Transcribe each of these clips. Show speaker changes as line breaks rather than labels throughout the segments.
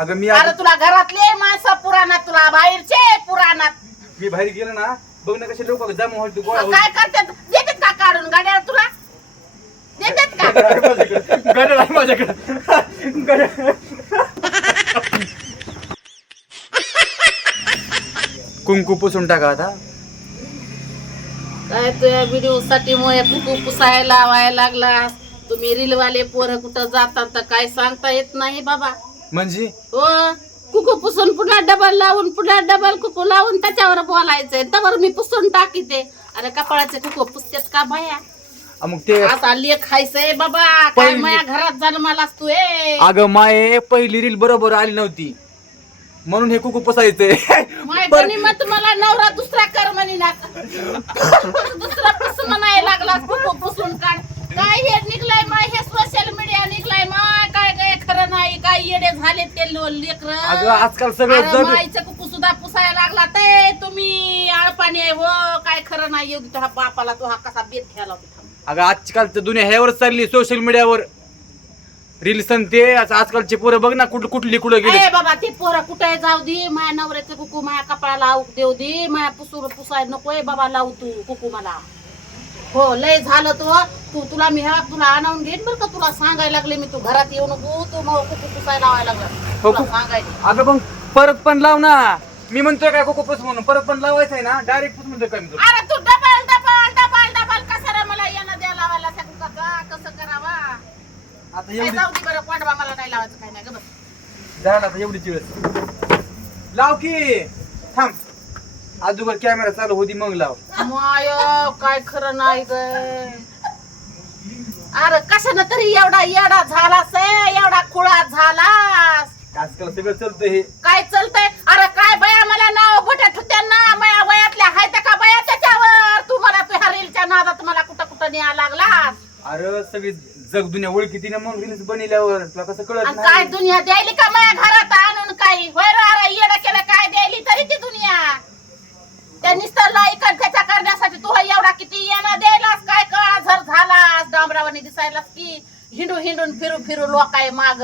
अगं मी
अरे तुला घरातले माणसं पुराणात तुला बाहेरचे पुराणात.
मी बाहेर गेलो ना बघ ना कसे लोक जमा होते गोळा
काय करतात? देतात का काढून गाड्या तुला? देतात का?
आहे माझ्याकडे. कुंकू पुसून टाका आता.
काय तुझ्या व्हिडिओ साठी मोया कुकू पुसायला लावायला लागला. तुम्ही रीलवाले पोरं कुठं जातात तर काय सांगता येत नाही बाबा.
म्हणजे?
हो कुकू पुसून पुन्हा डबल लावून पुन्हा डबल कुकू लावून त्याच्यावर बोलायचंय. तवर मी पुसून टाकीते. अरे कपाळाचे कुकू पुसतेत का
अ, मग ते
आता लेख खायचंय बाबा. काय
पहिली-
माया घरात जन्मालास तू ए?
अगं माये पहिली रील बरोबर आली नव्हती. म्हणून हे कुकू पुसायचंय.
माय गणिमत मला नवरा दुसरा कर म्हणी ना. दुसरा पुस म्हणायला लागला कुकू पुसून काढ काय हे निघलाय माय हे सोशल मीडिया निघलाय माय काय काय खरं नाही काय येडे झाले ते लो- लेकरं
आजकाल सगळं जग
माईचं कुकू सुद्धा पुसायला लागला. ते तुम्ही आळपाणी आहे हो काय खरं नाही तुझ्या बापाला तो हा कसा बेत घ्यायला होता.
अगं आजकालचं दुनिया ह्यावर चालली सोशल मीडियावर रील्स आणि ते आज- आजकालचे पोरं बघ ना कुठ कुठली कुठं गेले
ए बाबा ते पोरं कुठे जाऊ दे माया नवऱ्याचं कुकू माया कपाळाला लावू देऊ दे माया पुसूर पुसाय नकोय बाबा लावू तू कुकू मला. हो लय झालं तो. तू तुला मी ह्या तुला आणून घेईन बरं का? तुला सांगायला लागले मी तू घरात येऊ नको तू मग कुकू पुसायला लावायला लागला.
हो,
तुला
कुकू-
सांगायला
अगं मग परत पण लाव ना. मी म्हणतोय काय कोको पुस म्हणून परत पण लावायचं आहे ना डायरेक्ट पुस म्हणतोय काय मी तुला?
अरे तू डबल डबल डबल डबल कसं रे मला येणं द्या लावायला त्या कुकाचा कसं करावा?
आता
काय
एवढी
जाऊ दे बरं कोंडवा मला नाही लावायचं काय नाही ग बस.
झालं आता एवढी चिळस लाव की. थांब. अगोदर कॅमेरा चालू होती मग लाव.
माय काय खरं नाही ग. अरे कशानं तरी एवढा येडा झालास एवढा खुळा झालास.
आजकाल सगळं चालतं हे.
काय चलतंय? अरे काय बया मला नाव बोट्या ठुत्या ना माया वयातल्या हाय का बया त्याच्यावर? तू मला तुझ्या रीलच्या नादात मला कुठं कुठं न्याय लागलास?
अरे सगळी जग दुनिया ओळखी तिने मग रील्स तुला कसं कळत
आणि काय
नाही?
दुनिया द्यायली का माझ्या घरात आणून काही? होय रे अरे येडा केलं काय द्यायली तरी ती दुनिया त्या निस्तर लाईक त्याच्या करण्यासाठी तू हा एवढा किती येणं द्यायलास? काय काळाझर झालास? डांबरावानी दिसायलास की हिंडू हिंडून फिरू फिरू लोक आहे माग.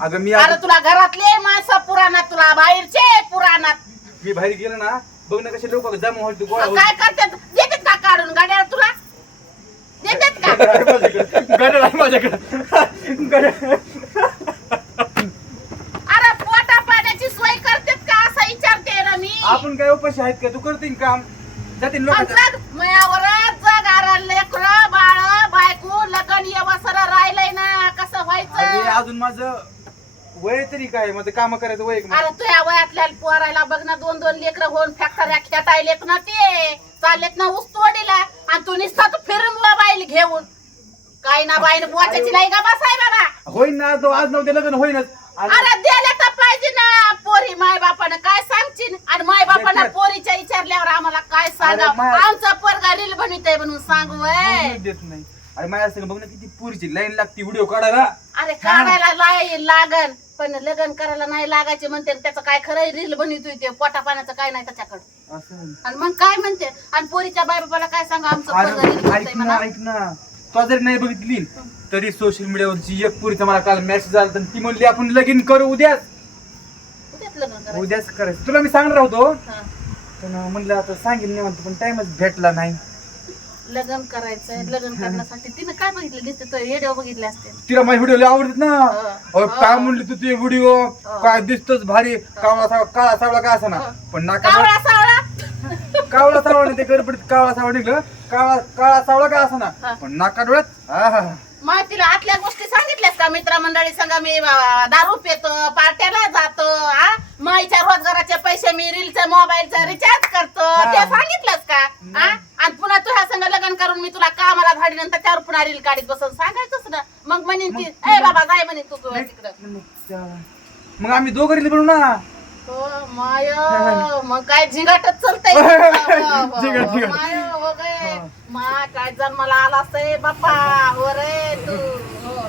अगं मी
अरे तुला घरातले माणसं पुराणात तुला बाहेरचे पुराणात.
मी बाहेर गेलो ना बघ ना कसे लोक जमा होते गोळा
काय करतात? देतात का काढून गाड्या तुला? देतात का?
आहे माझ्याकडे
अरे पोटा पाण्याची सोय करतात का असं विचारते ना मी
आपण काय उपाशी आहेत का? तू करतील काम. जातील लोक
मग जग मयावर जग अरे लेकर बाळ बायको लगन येवसर राहिलंय ना कसं
अरे
व्हायचं
अजून माझं वय तरी काय? माझं काम करायचं वय आहे का
अरे तुझ्या वयातल्या पोरायला बघ ना दोन दोन लेकर होऊन फॅक्टऱ्या खेटायलेत ना ते. चाललेत ना ऊसतोडीला आणि तू निसतात फिर मोबाईल घेऊन. काही ना बाईन बोचायची नाही का बसाय बाबा?
होईन ना तो आज नव्हते लग्न होईनच. आणि
अरे द्यायला तर पाहिजे ना पोरी माय बापानं काय सांगशील
देतात.
पोरीच्या विचारल्यावर आम्हाला काय सांगा
अरे
आमचा पोरगा रील बनवतोय म्हणून सांगू वय
देत नाही. अरे माझ्या संग बघ ना किती पुरीची लाईन लागती व्हिडिओ काढायला.
अरे काढायला लाय लागन पण लग्न करायला नाही लागायचे म्हणते त्याचं काय खरं रील बनवतोय ते पोटा पाण्याचं काय नाही त्याच्याकडे.
असं
आणि मग काय म्हणते? आणि पोरीच्या बाय बापाला काय सांगा आमचं पोरगा रील
अरे
बनवतंय
ऐक ना
म्हणा.
ऐक ना. तू जरी नाही बघितली तरी सोशल मीडियावरची एक पुरीचा मला काल मेसेज आला तर ती म्हणली आपण लगीन करू उद्याच.
उद्याच करायचं
करायचं तुला मी सांगणार होतो.
हा.
पण म्हणलं आता सांगेल निवांत पण टाइमच भेटला नाही.
लग्न करायचंय लग्न करण्यासाठी. तिनं काय बघितलं दिसते तो व्हिडिओ बघितले असते.
तिला माझे व्हिडिओ आवडतात ना. अहो, काय म्हणली तू ते व्हिडिओ. काय दिसतोच भारी. कावळा सावळा काळा सावळा काय असा ना. पण नाका
कावळा सावळा?
कावळा सावळा नाही ते गडबडीत कावळा सावळा निघलं. काळा काळा सावळा काय असा
हा.
ना पण नाका डोळ्यात आहा.
मग तिला आतल्या गोष्टी सांगितल्यास का? मित्रमंडळी संग मी अं, दारू पितो पार्ट्याला जातो हा माईच्या रोजगाराचे पैसे मी रीलचा मोबाईलचा रिचार्ज करतो.
हा.
ते सांगितलंस का? हा आणि पुन्हा तुझ्या संग लग्न करून मी तुला कामाला धाडीनंतर त्यावर पुन्हा रील काढीत बसून सांगायचंच ना? मग म्हणीन ती ए बाबा जाय म्हणे तू तिकडं.
मग आम्ही दोघं रील बनवू ना?
हो माय मग काय झिंगाटच चालतंय?
झिंगाट, झिंगाट.
माय हो गे.
हा.
मा काय जन्माला आला असतंय बाप्पा? हो रे तू. हो.